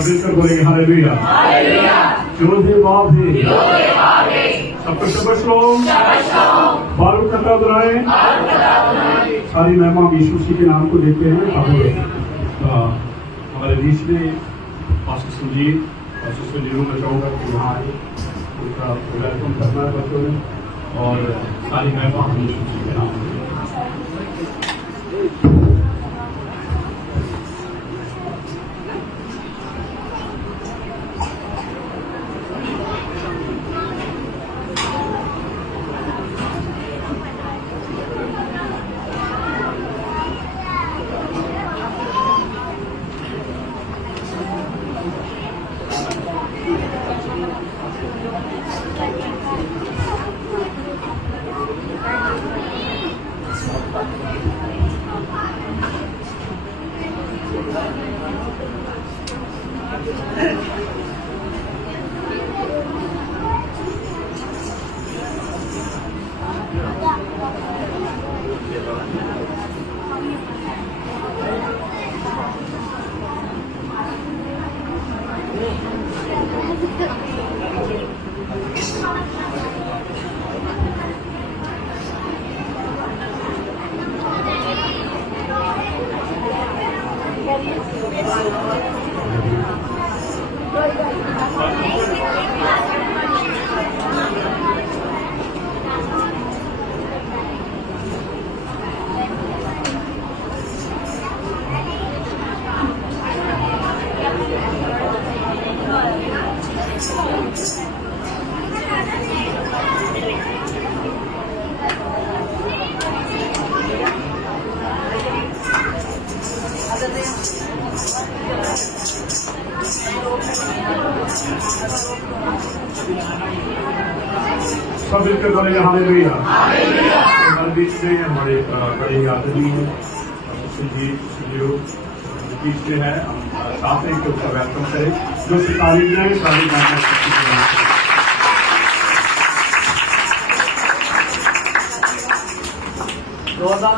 मिलकर बोलेंगे हालेलुया। जोधे बाबे सबको शब्द शलोम बारूक कथा बुलाए। सारी महिमा यीशु मसीह के नाम को देते हैं। हमारे बीच में पास्टर सुजीत मैं चाहूँगा कि वहाँ आए, उनका वेलकम करना है बच्चों ने, और सारी महिमा हम यीशु मसीह के नाम को। सब मिलकर बोलेंगे हालेलुया। हमारे बीच में हमारे बड़े आदमी हैं बीच में है, हम साथ में उसका वेलकम करें। जो सितारी जाए सारी जोरदार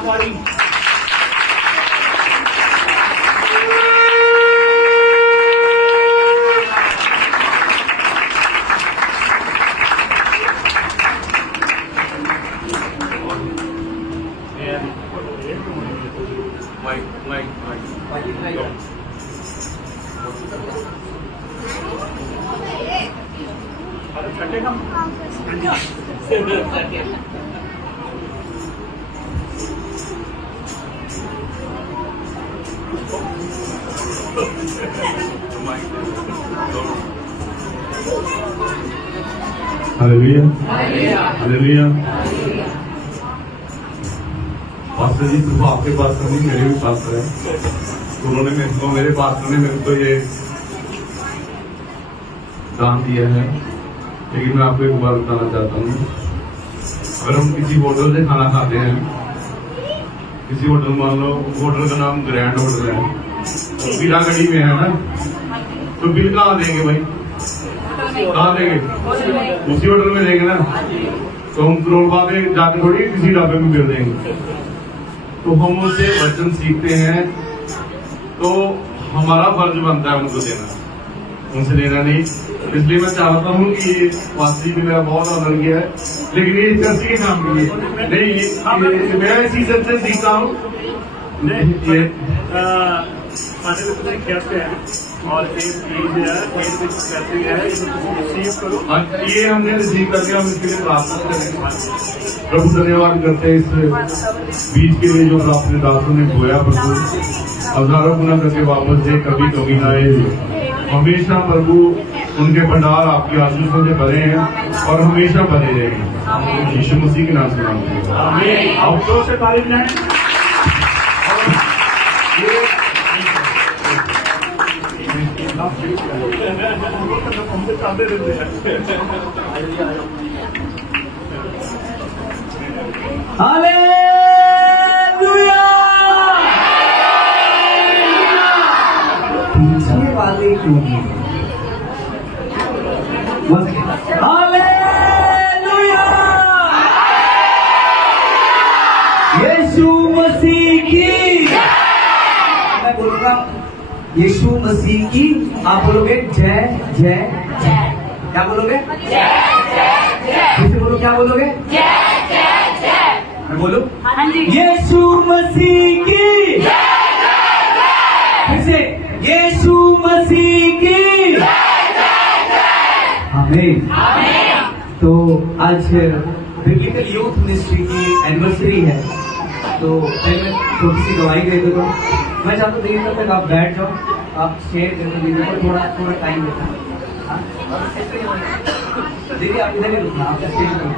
हालेलुया हालेलुया। पास्टर जी सिर्फ आपके पास नहीं, मेरे भी पास है। उन्होंने मेरे पास मेरे को ये दान दिया है। लेकिन मैं आपको एक बार बताना चाहता हूँ, अगर हम किसी होटल से खाना खाते हैं, किसी होटल मान लो होटल का नाम ग्रैंड होटल है, पीलागढ़ी में है ना, तो बिल कहाँ देंगे भाई? कहाँ देंगे? उसी होटल में देंगे ना। तो हम करोड़ बातें जाके थोड़ी किसी ढाबे में बिल देंगे। तो हम उनसे वचन सीखते हैं, तो हमारा फर्ज बनता है उनको देना, उनसे लेना नहीं। इसलिए मैं चाहता हूँ कि ये वास्तविक भी मेरा बहुत ऑनर किया है, लेकिन ये चर्च के काम के लिए नहीं, मैं इसी से सीखता हूँ। और ये हमने रिसीव करके हम इसके लिए प्रार्थना करेंगे। प्रभु धन्यवाद करते हैं इस बीज के लिए जो अपने दासों ने बोया। प्रभु हजारों गुना करके वापस से कभी कभी आए। हमेशा प्रभु उनके भंडार आपके आशीषों से भरे हैं और हमेशा भरे रहेंगे। यीशु मसीह के नाम से मांगते हैं। आप जोर से तारीफ जाए। हालेलुया। पीछे वाले क्यों नहीं? Once again. हालेलुया। यीशु मसीह की, मैं बोलूंगा यीशु मसीह की, आप बोलोगे जय जय जय। क्या बोलोगे? जय जय जय। फिर बोलो, क्या बोलोगे? जय जय जय। मैं बोलूं? हाँ जी। यीशु मसीह की जय जय जय। फिर से यीशु मसीह की जय जय जय। आमीन। तो आज बिब्लिकल यूथ मिनिस्ट्री की एनिवर्सरी है, तो पहले छोटी सी गवाही दे दो। मैं चाहता हूँ देर तक आप बैठ जाओ, आप शेयर कर दीजिए, थोड़ा थोड़ा टाइम देता। दीदी आप इधर ही रुकना, आपका स्टेज पर।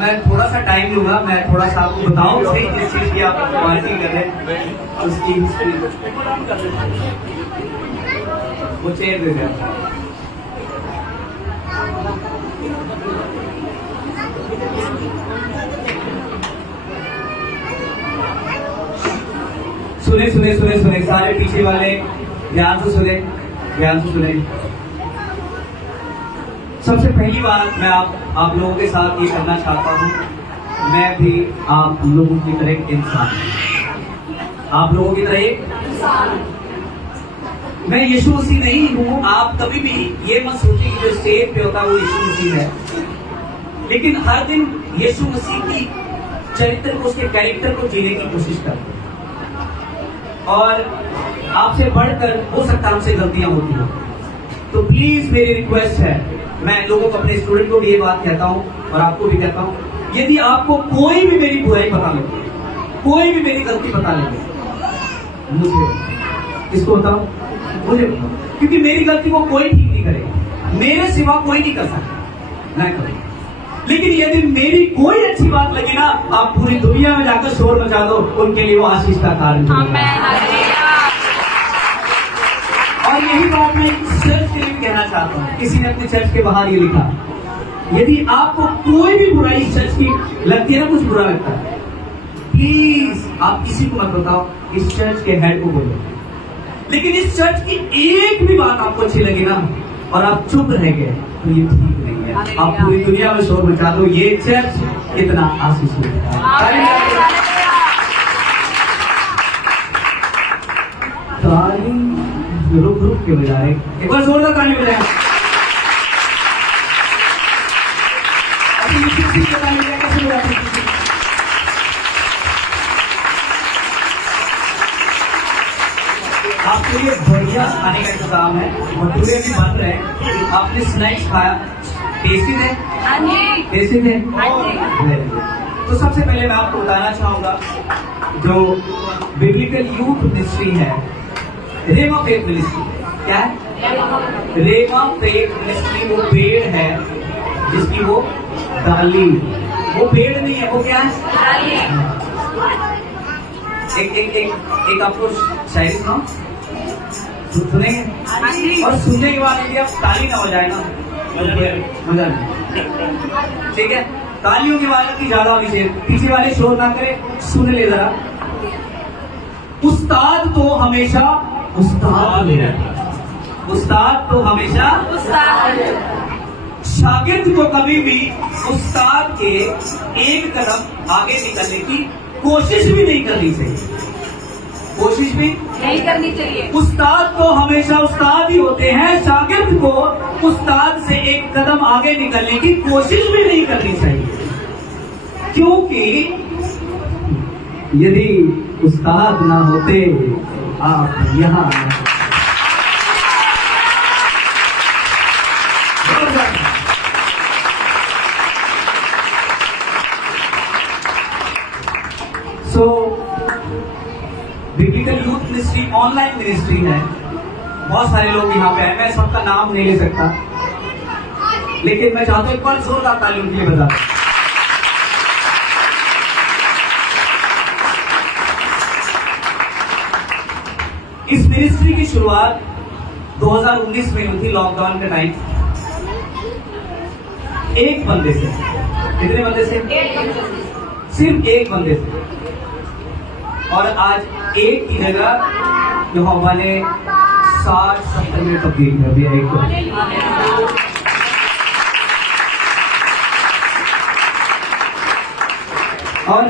मैं थोड़ा सा टाइम लूंगा, मैं थोड़ा सा आपको बताऊं सही जिस चीज की आप क्वालिटी कर रहे हैं उसकी हिस्ट्री। वो चेयर दे दिया। सुने सुने सुने सुने सारे पीछे वाले ध्यान से सुने, ध्यान से सुने। सबसे पहली बात मैं आप लोगों के साथ ये करना चाहता हूँ, मैं भी आप लोगों की तरह एक इंसान, आप लोगों की तरह एक इंसान। मैं यीशु मसीह नहीं हूँ। आप कभी भी ये मत सोचिए कि जो स्टेज पे होता है वो यीशु मसीह है, लेकिन हर दिन यीशु मसीह की चरित्र को, उसके कैरेक्टर को जीने की कोशिश करते हैं। और आपसे बढ़कर हो सकता है हमसे गलतियां होती हैं, तो प्लीज मेरी रिक्वेस्ट है, मैं लोगों को, अपने स्टूडेंट को भी ये बात कहता हूँ और आपको भी कहता हूँ, यदि आपको कोई भी मेरी बुराई पता लगे, कोई भी मेरी गलती पता लगे, मुझे, किसको बताओ? मुझे बताओ, क्योंकि मेरी गलती को कोई ठीक नहीं करेगा, मेरे सिवा कोई नहीं कर सकता, मैं करूँ। लेकिन यदि मेरी कोई अच्छी बात लगी ना, आप पूरी दुनिया में जाकर शोर मचा दो, उनके लिए वो आशीष का कारण है। और यही बात मैं चर्च के लिए कहना चाहता हूँ। किसी ने अपने चर्च के बाहर ये लिखा, यदि आपको कोई भी बुराई इस चर्च की लगती है ना, कुछ बुरा लगता है, प्लीज आप किसी को मत बताओ, इस चर्च के हेड को बोलो। लेकिन इस चर्च की एक भी बात आपको अच्छी लगी ना और आप चुप रह गए, तो ये ठीक नहीं है। आप पूरी दुनिया में शोर मचा दो, ये चर्च इतना आशीष है। रुक रुक के बजाय एक बार जोरदार ताली बजाएं। आपके लिए बढ़िया खाने का इंतजाम है, भटूरे भी बन रहे हैं। आपने स्नैक्स खाया, टेस्टी थे? टेस्टी थे? तो सबसे पहले मैं आपको बताना चाहूंगा, जो बिब्लिकल यूथ मिनिस्ट्री है, रेमा फेथ मिनिस्ट्री, क्या है? रेमा फेथ मिनिस्ट्री वो पेड़ है जिसकी वो डाली, वो पेड़ नहीं है, वो क्या है? डाली। एक आपको शायरी सुनाओ, सुनेंगे? और सुनने के बाद यदि आप ताली ना हो जाए ना, मजा नहीं, ठीक है? तालियों की आवाज की ज्यादा होनी चाहिए, पीछे वाले शोर ना करे, सुन ले जरा। उस्ताद तो हमेशा उस्ताद है, उस्ताद तो हमेशा उस्ताद। शागिर्द को कभी भी उस्ताद के एक कदम आगे निकलने की कोशिश भी नहीं करनी चाहिए, कोशिश भी नहीं करनी चाहिए। उस्ताद तो हमेशा उस्ताद ही होते हैं, शागिर्द को उस्ताद से एक कदम आगे निकलने की कोशिश भी नहीं करनी चाहिए, क्योंकि यदि उस्ताद ना होते आप यहाँ so biblical youth ministry online ministry है। बहुत सारे लोग यहाँ पे हैं, मैं सबका नाम नहीं ले सकता, लेकिन मैं चाहता हूँ एक बार जोरदार ताली उनके लिए बता। इस मिनिस्ट्री की शुरुआत 2019 में हुई थी, लॉकडाउन के टाइम, एक बंदे से। कितने बंदे से? सिर्फ एक बंदे से। और आज एक की जगह यहोवा ने 60-70 में तब्दील कर दिया। एक और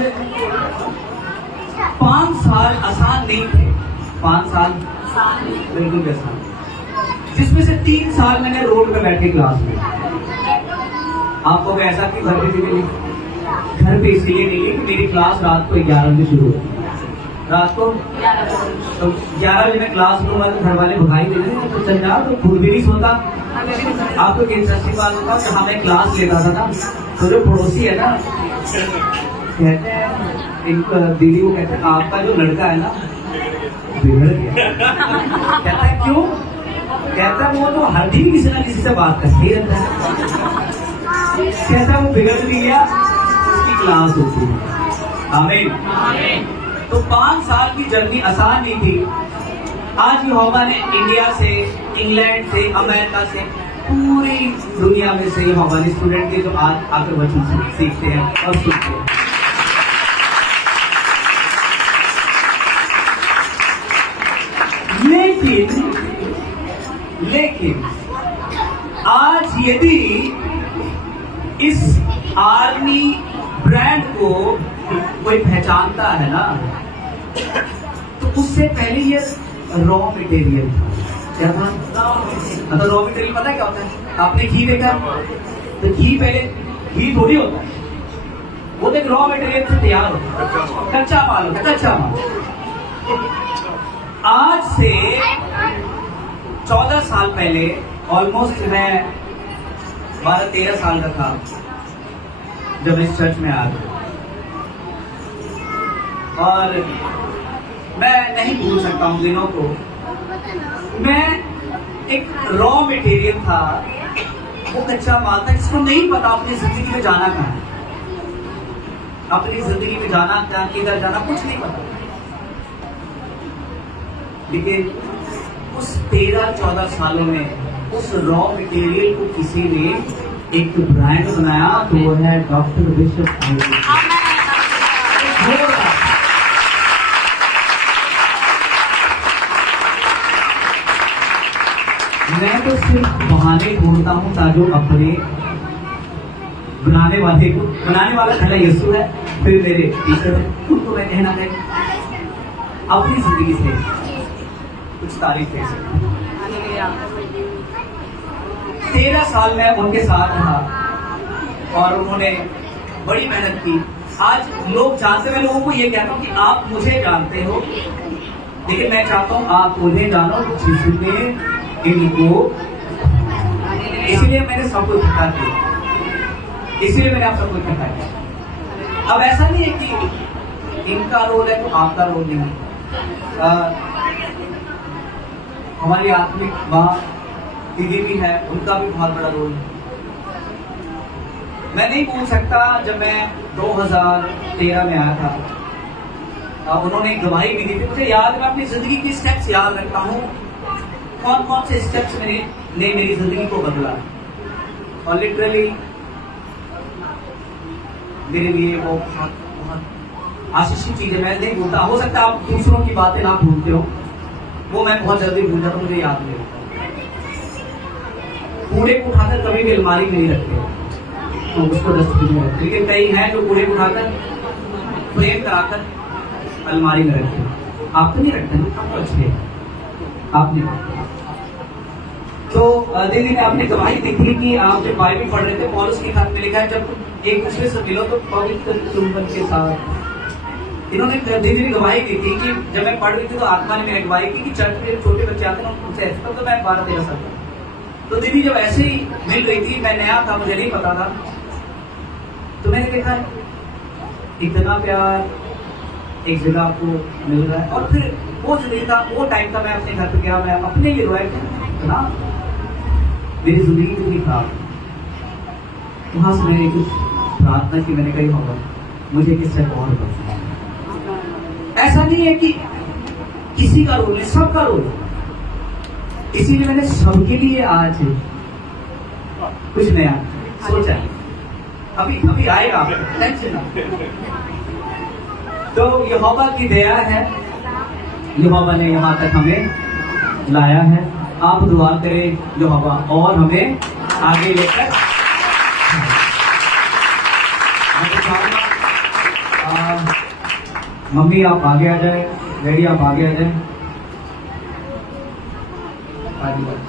5 साल आसान नहीं थे, 5 साल बिल्कुल आसान, जिसमें से 3 साल मैंने रोड पे बैठे क्लास में। आपको मैं ऐसा क्यों घर पे इसलिए नहीं, घर पे इसलिए नहीं है कि मेरी क्लास रात को 11 बजे शुरू होती है, रात को तो 11 बजे मैं क्लास लूंगा तो घर वाले भगाई दे रहे तो चल जाओ, तो खुद भी नहीं सोता। आपको एक इंटरेस्टिंग बात होता है, जहाँ मैं क्लास लेता था ना, तो जो पड़ोसी है ना, कहते हैं इनको दीदी को कहते हैं आपका जो लड़का है ना बिगड़ गया। कहता है क्यों? कहता है वो तो हर दिन किसी ना किसी से बात करते ही रहता है। कहता है वो बिगड़ गया, उसकी क्लास होती है। आमीन। तो 5 साल की जर्नी आसान नहीं थी। आज यहोवा ने इंडिया से, इंग्लैंड से, अमेरिका से, पूरी दुनिया में से यहोवा ने स्टूडेंट के जो आज आकर वचन सीखते हैं और सुनते हैं। लेकिन आज यदि इस आर्मी ब्रांड को कोई पहचानता है ना, तो उससे पहले ये रॉ मटेरियल क्या था? मतलब रॉ मटेरियल पता है क्या होता है? आपने घी देखा, तो घी पहले घी थोड़ी होता है, वो एक रॉ मटेरियल से तैयार होता है, कच्चा माल होता है, कच्चा माल। आज से 14 साल पहले, ऑलमोस्ट मैं 12-13 साल का था जब इस चर्च में आ गया, और मैं नहीं भूल सकता हूं दिनों को। मैं एक रॉ मटेरियल था, वो कच्चा माल था, जिसको नहीं पता अपनी जिंदगी में जाना कहाँ है, अपनी जिंदगी में जाना क्या, किधर जाना, कुछ नहीं पता। लेकिन उस 13-14 सालों में उस रॉ मटेरियल को किसी ने एक ब्रांड बनाया, तो वो है डॉक्टर बिशप आयुर्वेद। मैं तो सिर्फ बहाने ढूंढता हूँ ताकि अपने बनाने वाला पहला यीशु है, फिर मेरे टीचर है, उनको मैं कहना है अपनी जिंदगी से कुछ तारीफ दे सकता हूँ। 13 साल में उनके साथ रहा और उन्होंने बड़ी मेहनत की। आज लोग जानते, मैं लोगों को ये कहता हूँ कि आप मुझे जानते हो, लेकिन मैं चाहता हूँ आप उन्हें जानो जिसने इनको, इसलिए मैंने सब कुछ इकट्ठा किया, इसलिए मैंने आप सबको इकट्ठा किया। अब ऐसा नहीं है कि इनका रोल है तो आपका रोल नहीं है। हमारी आत्मिक माँ दीदी भी है, उनका भी बहुत बड़ा रोल है। मैं नहीं भूल सकता जब मैं 2013 में आया था, उन्होंने गवाही भी दी थी, मुझे याद है, मैं अपनी जिंदगी के स्टेप्स याद रखता हूँ, कौन कौन से स्टेप्स ने मेरी जिंदगी को बदला, और लिटरली मेरे लिए वो बहुत बहुत आशीषित चीज है। मैं नहीं भूलता, हो सकता है आप दूसरों की बातें ना भूलते हो, वो मैं बहुत जल्दी भूल जाता हूँ, मुझे याद नहीं रहता। कूड़े को उठाकर कभी भी अलमारी में नहीं रखते, तो उसको डस्टबिन में रखते, लेकिन कई हैं जो कूड़े को उठाकर फ्रेम कराकर अलमारी में रखते। आप तो नहीं रखते ना, आप तो अच्छे आप नहीं रखते। तो दीदी ने आपने गवाही दी थी कि आप जब बाइबल पढ़ रहे थे, पौलुस के खत में लिखा है जब एक दूसरे से मिलो तो पवित्र चुंबन के साथ। इन्होंने दीदी ने गवाही दी थी कि जब मैं पढ़ रही थी तो आत्मा ने मेरी गवाही की कि चर्च में छोटे बच्चे आते हैं उनसे ऐसे, तो मैं 12-13 साल का। तो दीदी जब ऐसे ही मिल रही थी, मैं नया था, मुझे नहीं पता था, तो मैंने देखा इतना प्यार एक जगह आपको मिल रहा है। और फिर वो जिंदगी था, वो टाइम था, मैं अपने घर पे गया, मैं अपने लिए रोया इतना, मेरी जिंदगी कितनी खराब। वहां से मैंने कुछ प्रार्थना की, मैंने कही होगा मुझे किससे और बचना। ऐसा नहीं है कि किसी का रोल है, सबका रोल है, इसीलिए मैंने सबके लिए आज कुछ नया सोचा। अभी आएगा, आपको टेंशन ना। तो यहोवा की दया है, यहोवा ने यहाँ तक हमें लाया है। आप दुआ करें यहोवा और हमें आगे लेकर। मैं तो चाहूंगा मम्मी आप आगे आ जाए, डैडी आप आगे आ जाए। आगे।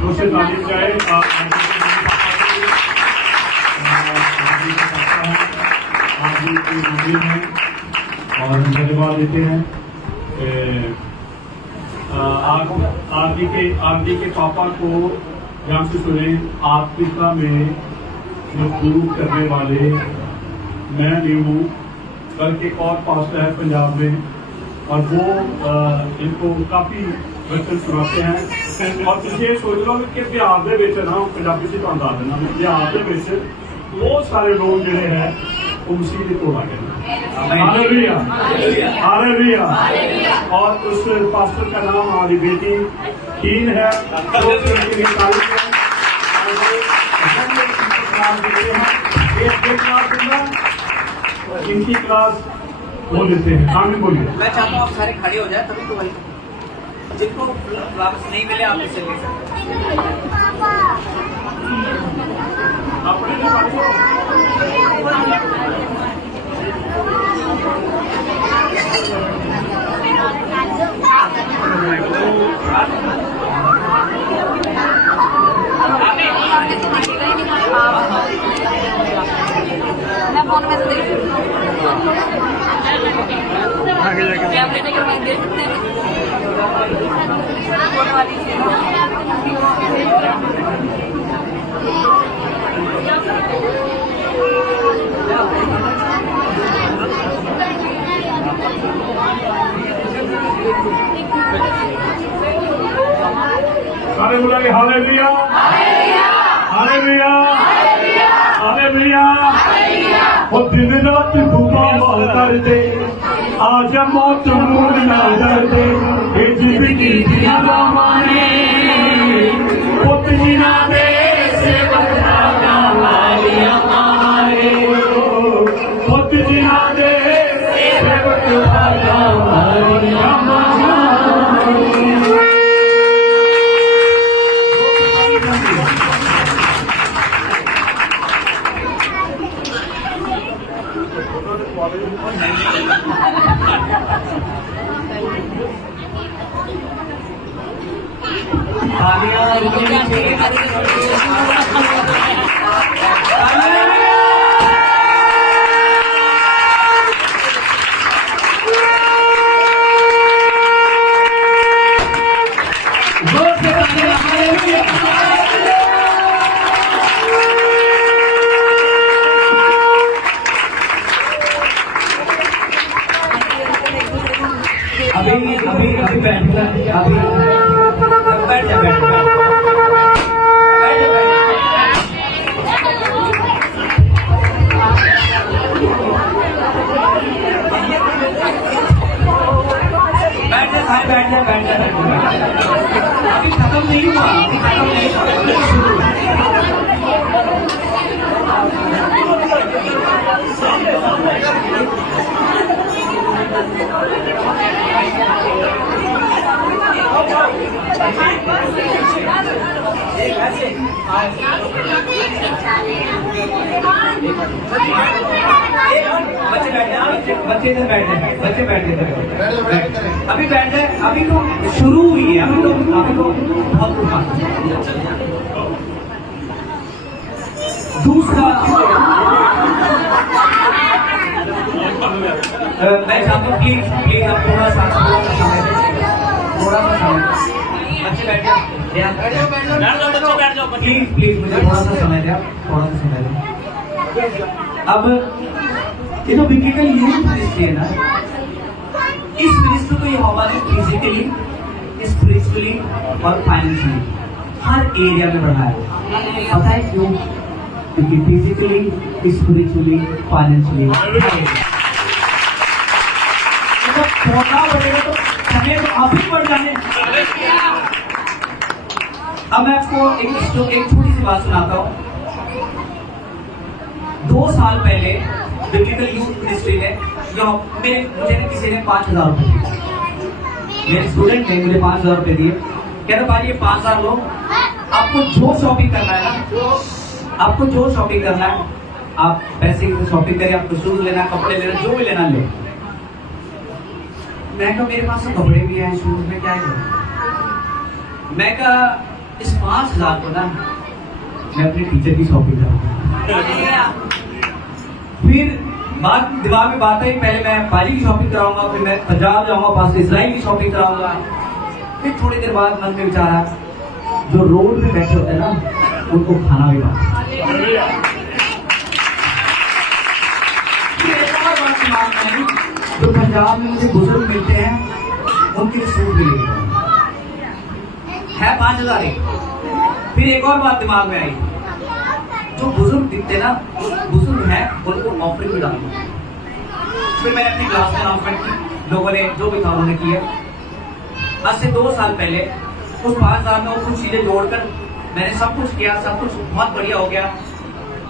दूसरे तालीम जाए आप जी की मंदिर में और हम धन्यवाद देते हैं। आप जी के पापा को ध्यान से सुने। आत्मिकता में मजबूत करने वाले मैं नहीं हूँ, बल्कि एक और पास्टर है पंजाब में, और वो इनको काफी वचन सुनाते हैं। और तुझे ये सोच लो कि बिहार के विच ना पंजाबी से तुहानू दस देना, बिहार के विच बहुत सारे लोग जिहड़े हैं वो मसीह के कोल आ गए। Hallelujah hallelujah. और उस पास्टर का नाम हमारी बेटी कीन है, जो उसकी तारीफ है। इनकी क्लास बोल देते हैं, सामने बोलिए। मैं चाहता हूँ आप सारे खड़े हो जाए, तभी तो वही जिनको फ्लावर्स नहीं मिले आप इससे ले सकते अपने लिए बात करो। मैं फोन में तो देख कैमरे में करवाई दे सकते हैं फोन वाली से। सारे बोलेंगे हालेलुया हालेलुया हालेलुया। वो दिन रात घुमा कर दे, आज मौत मूड ना डर दे, ये जिंदगी दिया माने पुत जीना दे सेवक भागा मारिया मारे, पुत जीना दे सेवक भागा मारिया मारे। अभी बैठ जा, अभी बैठ जा, बैठ जा। अभी खत्म नहीं हुआ, अभी खत्म नहीं हुआ। बच्चे इधर बैठ जाए, बच्चे बैठ जाए, अभी बैठ जाए। अभी तो शुरू हुई है, अभी तो बहुत दूसरा मैं चाहता हूँ प्लीज प्लीज आप थोड़ा सा समय बच्चे बैठ जाओ, प्लीज प्लीज मुझे थोड़ा सा समय दे, थोड़ा सा समय दे। अब ये जो बिब्लिकल यूथ मिनिस्ट्री है ना, इस मिनिस्ट्री को ये हमारे फिजिकली, स्पिरिचुअली और फाइनेंशियली हर एरिया में बढ़ाया है। पता है क्यों? क्योंकि फिजिकली, स्पिरिचुअली, फाइनेंशियली पौधा बढ़ेगा तो हमें तो आप ही बढ़ जाने। अब मैं आपको एक छोटी सी बात सुनाता हूँ। 2 साल पहले बिब्लिकल यूथ मिनिस्ट्री ने मुझे किसी ने 5,000 रुपए दिए, मेरे स्टूडेंट ने मुझे 5,000 रुपए दिए। कहते भाई ये 5,000 लो, आपको जो शॉपिंग करना है ना, आपको जो शॉपिंग करना है आप पैसे की शॉपिंग करें, आपको शूज लेना, कपड़े लेना, जो भी लेना ले। मैं कहा मेरे पास तो कपड़े भी हैं, शूज में क्या है। मैं कहा इस 5,000 को ना मैं अपने टीचर की शॉपिंग करूँगा। फिर बात दिमाग में बात आई, पहले मैं पाजी की शॉपिंग कराऊंगा, फिर मैं पंजाब जाऊंगा, पास से इसराइल की शॉपिंग कराऊंगा। फिर थोड़ी देर बाद मन में विचार आया, जो रोड पे बैठे होते हैं ना उनको खाना भी खा। तो पंजाब में मुझे बुजुर्ग मिलते हैं, उनके लिए सूट भी है 5,000 एक। फिर एक और बात दिमाग में आई, जो बुजुर्ग दिखते ना बुजुर्ग है उनको ऑफरिंग भी डालू। फिर मैंने अपनी क्लास में अनाउंसमेंट की, लोगों ने जो भी था उन्होंने किया। आज से 2 साल पहले उस 5,000 में कुछ चीजें जोड़कर मैंने सब कुछ किया, सब कुछ बहुत बढ़िया हो गया।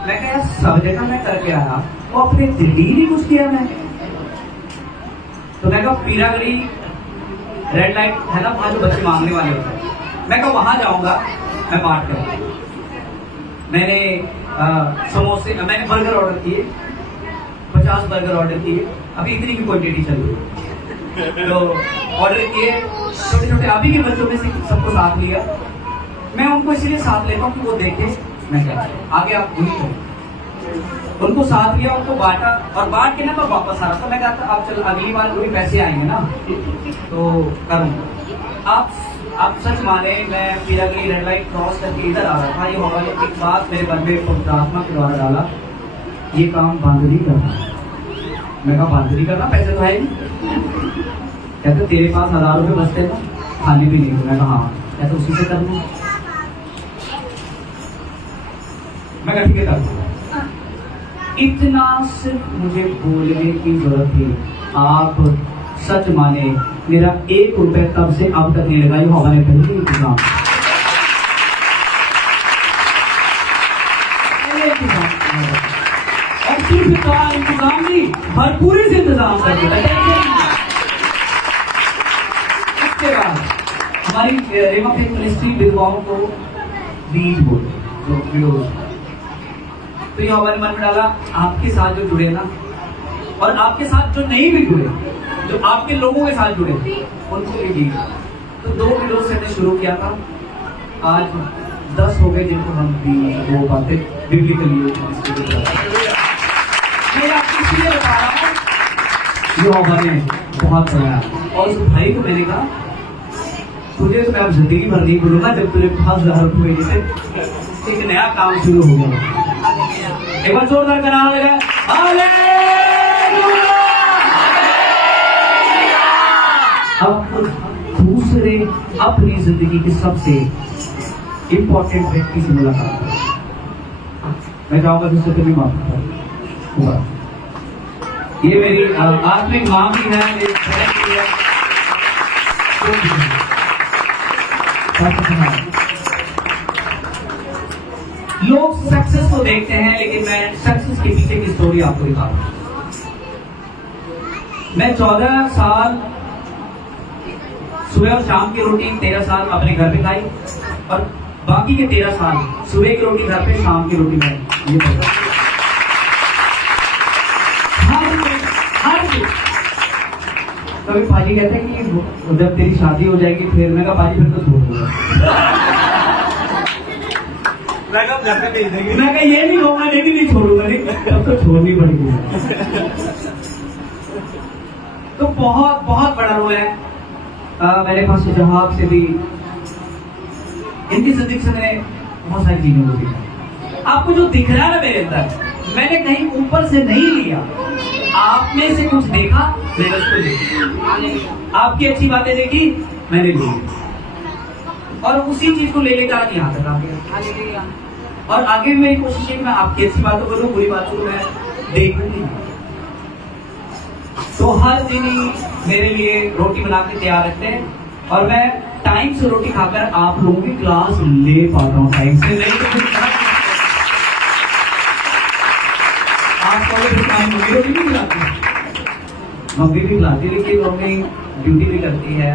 मैं कहा सब जगह मैं करके आया, वो अपने दिल्ली नहीं कुछ किया मैं। तो मैं कहा पीरागढ़ी रेड लाइट है ना, वहां जो बच्चे मांगने वाले होते हैं, मैं कहा वहां जाऊंगा, मैं बांट करूंगा। मैंने समोसे, मैंने बर्गर ऑर्डर किए, 50 बर्गर ऑर्डर किए, अभी इतनी की क्वांटिटी चल रही है। तो ऑर्डर किए, छोटे छोटे अभी के बच्चों में से सबको साथ लिया। मैं उनको इसीलिए साथ लेता हूँ कि वो देखे मैं क्या आगे आप वही करो। उनको साथ लिया, उनको बांटा, और बांट के ना मैं वापस आ रहा था। मैं कहा था अब चल अगली बार कोई पैसे आएंगे ना तो करूँगा। आप सच माने, मैं पीरागढ़ी रेड लाइट क्रॉस करके इधर आ रहा था, ये होगा एक बात मेरे मन में प्रार्थना के द्वारा डाला, ये काम बंद नहीं करना। मैं कहा बंद नहीं करना, पैसे तो है नहीं। कहते तेरे पास 1,000 रुपए बचते ना, खाली भी नहीं। मैं कहा हाँ, कहते उसी से कर लूँ। मैं कहा ठीक है कर दूंगा। इतना सिर्फ मुझे बोलने की जरूरत थी। आप सच माने मेरा 1 रुपए तब से अब तक नहीं लगा, ये हमारे पहले इंतजाम। और सिर्फ इंतजाम नहीं, भरपूरी से इंतजाम कर दिया। इसके बाद हमारी रेमा फेथ मिनिस्ट्री विधवाओं को बीज बोलते, तो ये हमारे मन में डाला, आपके साथ जो जुड़े ना और आपके साथ जो नहीं भी जुड़े, जो आपके लोगों के साथ जुड़े उनको भी दी। तो 2 किलो से हमने शुरू किया था, आज 10 हो गए जिनको हम वो बातें बिब्लिकली। मैं आपको इसलिए बता रहा हूँ, जो हमारे बहुत बनाया। और उस भाई को मैंने कहा तुझे तो मैं अब जिंदगी भर नहीं बोलूंगा, जब तुझे 5,000 रुपये से एक नया काम शुरू हो गया। एक बार जोरदार का नारा लगा, अब दूसरे अपनी जिंदगी के सबसे इंपॉर्टेंट व्यक्ति से मुलाकात करें। मैं चाहूंगा जिससे कभी माफ हुआ, ये मेरी आत्मिक मां भी है, मेरी बहन भी है। लोग सक्सेस को देखते हैं, लेकिन मैं सक्सेस के पीछे की स्टोरी आपको दिखाता हूं। मैं 14 साल सुबह और शाम की रोटी 13 साल अपने घर पे खाई, और बाकी के 13 साल सुबह की रोटी घर पे, शाम की रोटी में ये कभी पाजी कहते हैं कि जब तेरी शादी हो जाएगी फिर, मैं कहा पाजी फिर तो छोड़ दूंगा। मैं कहा ये नहीं होगा, लेकिन नहीं छोड़ूंगा, तब तो छोड़नी पड़ेगी। तो बहुत बहुत बड़ा रोल है। मेरे पास जवाब से भी इनकी जिंदगी से मैंने बहुत सारी चीजें होती। आपको जो दिख रहा है ना मेरे अंदर, मैंने कहीं ऊपर से नहीं लिया, आप में से कुछ देखा, मैंने उसको देखा, आपकी अच्छी बातें देखी, मैंने ली, और उसी चीज को ले लेकर आज यहाँ तक आ गया। और आगे भी मेरी कोशिश है कि मैं आपकी अच्छी बातों करूँ, बुरी बातों को मैं देखूंगी। तो हर दिन ही मेरे लिए रोटी बना के तैयार रखते हैं, और मैं टाइम से रोटी खाकर आप लोगों की क्लास ले पाता हूँ टाइम से, नहीं तो फिर आप मम्मी रोटी भी खिलाती है, मम्मी भी खिलाती, लेकिन मम्मी ड्यूटी भी करती है,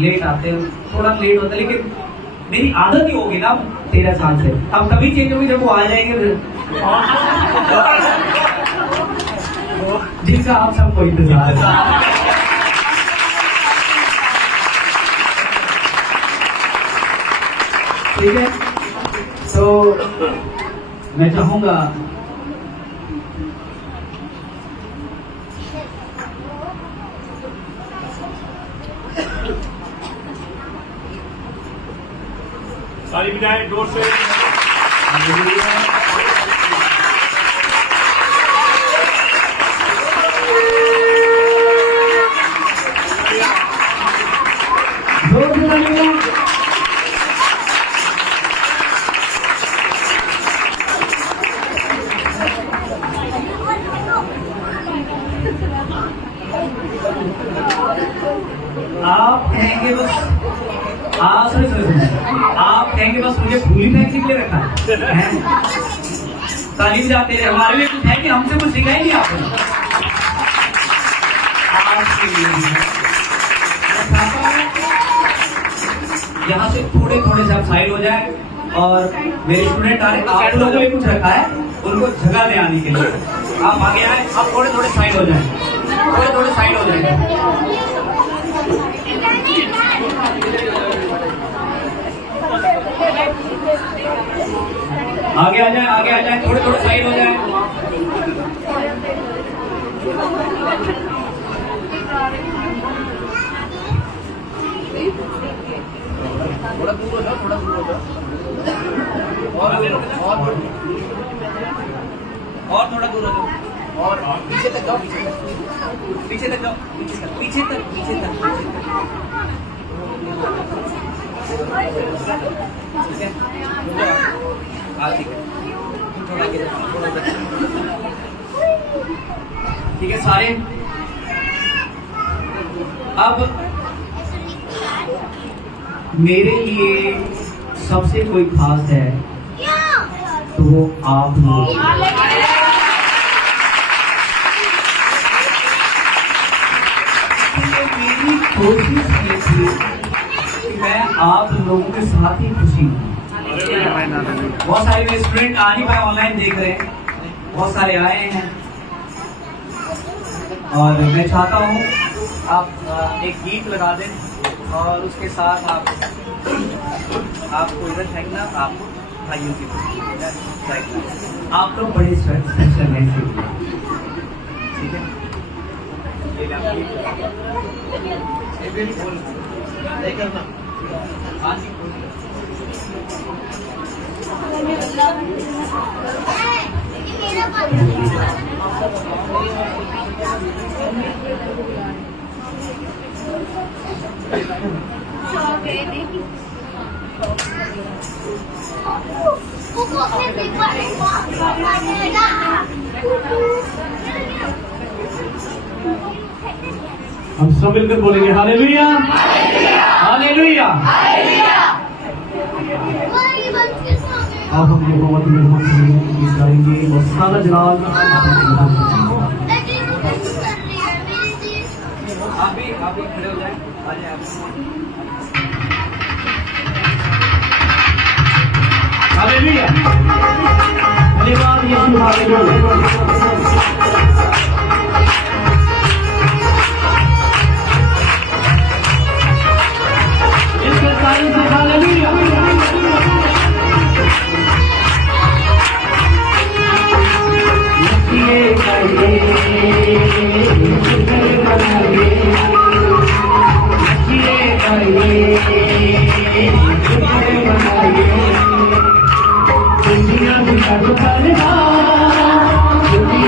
लेट आते हैं, थोड़ा लेट होता है, लेकिन मेरी आदत ही होगी ना 13 साल से। अब कभी चेंज होगी जब वो आ जाएंगे फिर, जिनका आप सबको इंतजार है। ठीक है, तो मैं चाहूंगा ताली बजाएं जोर से। आप कहेंगे बस, आप कहेंगे बस मुझे फूली फेंकने के लिए रखा है। तालीम जाते रहे, हमारे लिए कुछ है कि हमसे कुछ सिखा ही नहीं आपने। आपके लिए यहाँ से थोड़े थोड़े से आप साइड हो जाए, और मेरे स्टूडेंट आ रहे, आप लोगों ने कुछ रखा है उनको जगह में आने के लिए, आप आगे आए, आप थोड़े थोड़े साइड हो जाए, थोड़े थोड़े साइड हो जाए। आगे आ जाए, थोड़े थोड़े साइड हो जाए। थोड़ा दूर हो जाओ, थोड़ा दूर हो जाओ, और थोड़ा दूर हो जाओ, और पीछे तक जाओ, पीछे तक जाओ, पीछे तक। ठीक है, ठीक है सारे। अब मेरे लिए सबसे कोई खास है तो वो आप लोग। मेरी कोशिश ये थी कि मैं आप लोगों के साथ ही खुशी हूँ। बहुत सारे मेरे स्टूडेंट आ नहीं पाए, ऑनलाइन देख रहे हैं, बहुत सारे आए हैं, और मैं चाहता हूँ आप एक गीत लगा दें और उसके साथ आपको इधर फेंकना, आपको भाइयों की आप लोग बड़े स्पेशल हैं, ठीक है। हम सब मिलकर बोलेंगे हालेलुया, हालेलुया। अब हम ये बहुत मेहमान गाएंगे और सारा जलाल आप भी खड़े हो जाए, आ जाए हालेलुया, धन्यवाद यीशु, हालेलुया। दुनिया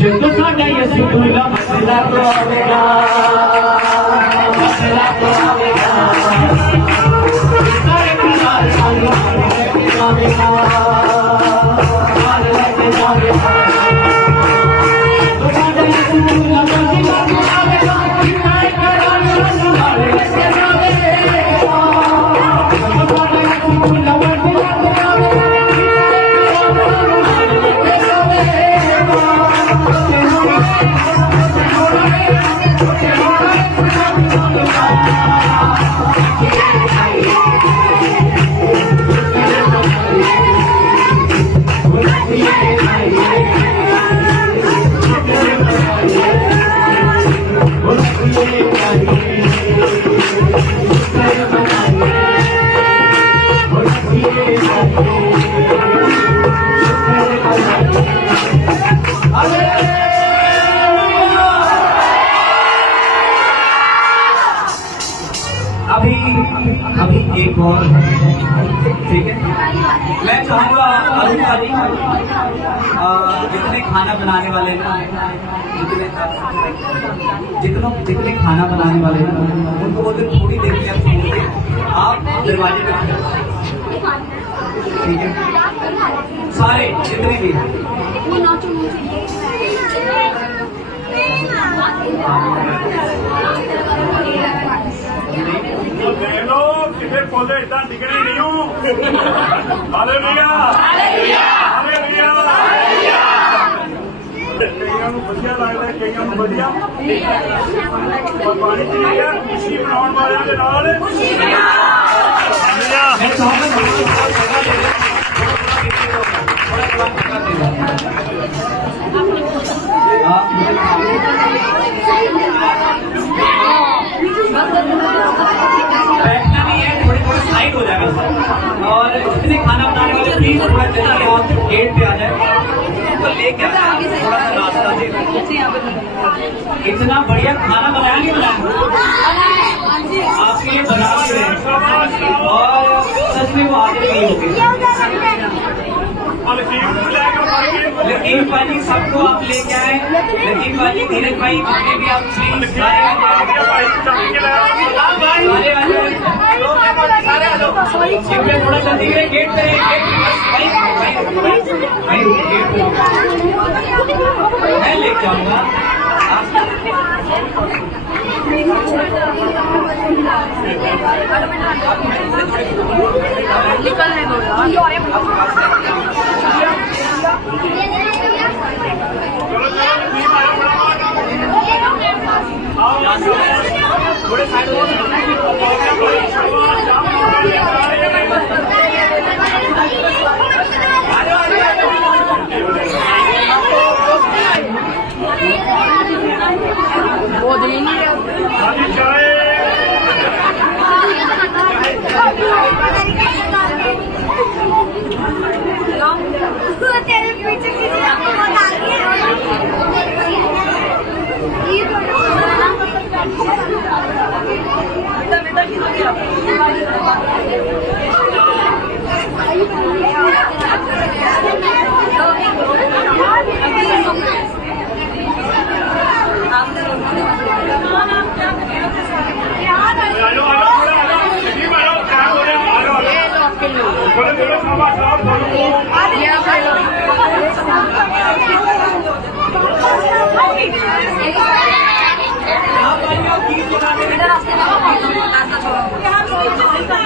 जिंदू साडा यसू दूल्हा मसला तो आवेगा, मसला तो आवेगा। सारे करार सालू लेके जावेगा, लेके जावेगा। तो साडा यसू दूल्हा मसला तो आवेगा, सारे करार सालू लेके जावेगा। तो साडा यसू दूल्हा मसला तो आवेगा। अभी एक और, ठीक है। मैं चाहूंगा अरुण भाई जितने खाना बनाने वाले हैं, जितने खाना बनाने वाले हैं उनको वो दिन थोड़ी देर में छोड़ के आप दरवाजे पे खड़े हो, ठीक है। सारे जितने भी किसी पौधे इतना टिकने नहीं हूँ। Hallelujah, hallelujah. कईयों को बढ़िया लगता है, कईयों को बढ़िया। और पानी पी लिया, खुशी मनाने वाले के नाल। बैठना नहीं है, थोड़ी थोड़ी साइड हो जाएगा। और जितने खाना बनाने वाले प्लीज थोड़ा जल्दी यहाँ से गेट पे आ जाए, उनको लेके थोड़ा सा रास्ता दे। इतना बढ़िया खाना बनाया नहीं बनाया, आपके लिए बना भी रहे हैं। और सच में वो आगे नहीं होगी। लकीम भाई सबको आप लेके आए, लकीम भाई, धीरज भाई, जितने भी आप प्लीज सारे आ जाओ। थोड़ा जल्दी करें, गेट पे मैं लेके आऊंगा। निकलने दो थोड़े साइड हो वो दिन तेरे पीछे किसी आपको बता दिया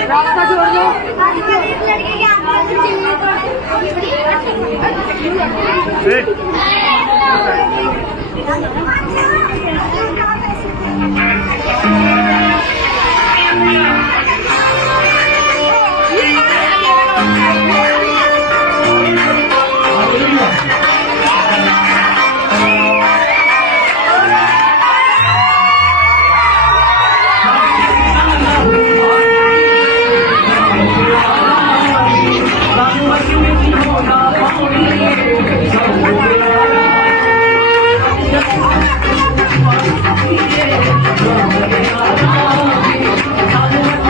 रास्ता छोड़ दो। Thank you.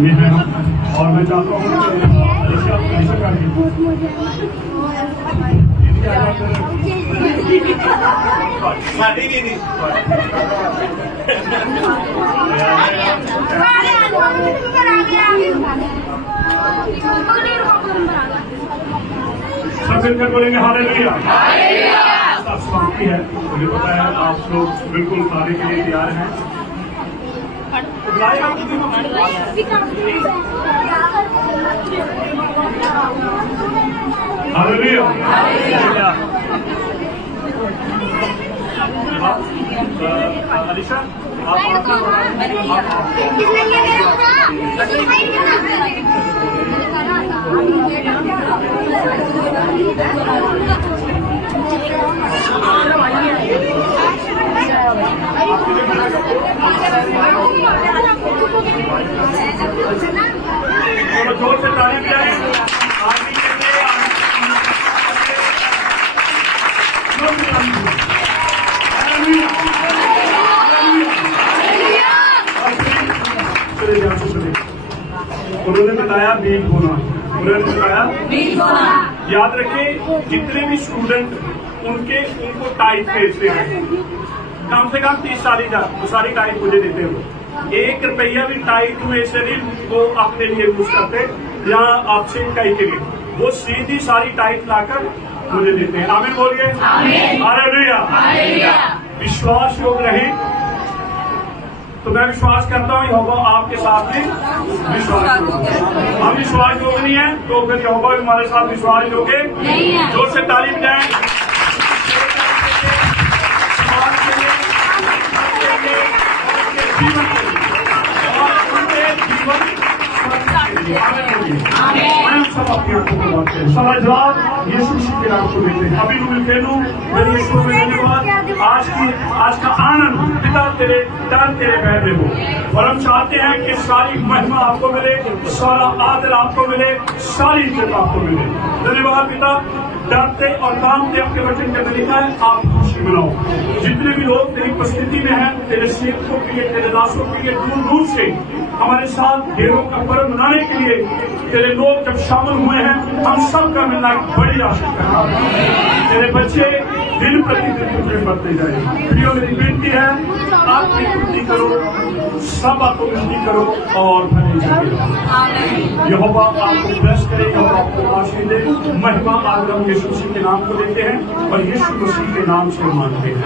में है और मैं चाहता हूँ सब मिलकर बोलेंगे हालेलुया। सब शांति है, मुझे पता है आप लोग बिल्कुल खाने के लिए तैयार हैं। हालेलुया। अलीशा चलो जोर से ताली बजाएं। आदमी के लिए उन्होंने बताया बीज बोना, उन्होंने बताया बीज बोना। याद रखें जितने भी स्टूडेंट उनको टाइट भेजते हैं, कम से कम 30 सारी टाइट मुझे देते हो। 1 रुपया भी टाइट में से नहीं वो अपने लिए यूज करते या आपसे कई के लिए, वो सीधी सारी टाइट लाकर मुझे देते हैं। आमीन बोलिए, हालेलुया। विश्वास योग रहे तो मैं विश्वास करता हूँ यहोवा आपके साथ भी विश्वास योग। हम विश्वास योग नहीं है तो फिर यहोवा भी हमारे साथ विश्वास योग है। जोर से ताली बजाएं। समाज के लिए, जीवन के लिए और उनके जीवन मैं सब अपनी आंखों को बात करें। सवाल जवाब यीशु मसीह के नाम को देते हैं। अभी मैं कह दूं मेरे यीशु में धन्यवाद। आज का आनंद पिता तेरे डर तेरे भय में हो, और हम चाहते हैं कि सारी महिमा आपको मिले, सारा आदर आपको मिले, सारी इज्जत आपको मिले। धन्यवाद पिता, डरते और कामते अपने वचन के तरीका है आप खुशी मनाओ। जितने भी लोग तेरी उपस्थिति में हैं, तेरे सेवकों के लिए, तेरे दासों के लिए दूर दूर से हमारे साथ ढेरों का पर्व मनाने के लिए तेरे लोग जब शामिल हुए हैं, हम सब का मिलना एक बड़ी आवश्यकता है। तेरे बच्चे दिन प्रतिदिन तुझे बढ़ते जाए। प्रियो मेरी बेनती है, आपकी स्तुति करो, सब आपको विनती करो और भले जाए। यहोवा आपको ब्लेस करे और आपको आशीष दे। महिमा आज हम यीशु मसीह के नाम को देते हैं और यीशु मसीह के नाम से मानते हैं।